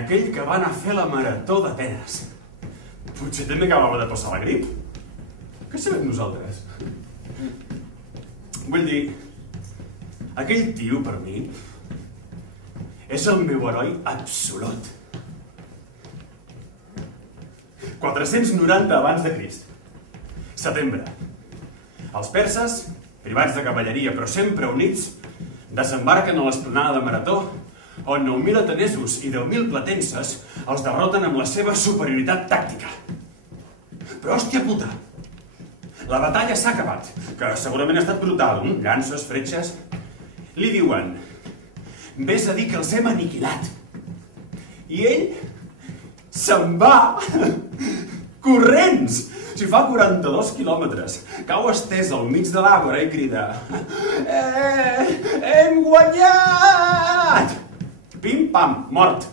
aquell que va anar a fer la marató d'Atenes. Potser també acabava de passar la grip. Què sabem nosaltres? Vull dir, aquell tio, per mi, és el meu heroi absolut. 490 abans de Crist. Setembre. Els perses, privats de cavalleria però sempre units, desembarquen a l'esplanada de Marató, on 9.000 atenesos i 10.000 platenses els derroten amb la seva superioritat tàctica. Però hòstia puta, la batalla s'ha acabat, que segurament ha estat brutal, llances, fletxes. Li diuen, vés a dir que els hem aniquilat. I ell se'n va corrents. Si fa 42 quilòmetres, cau estès al mig de l'àgora i crida hem guanyat! Pim-pam, mort.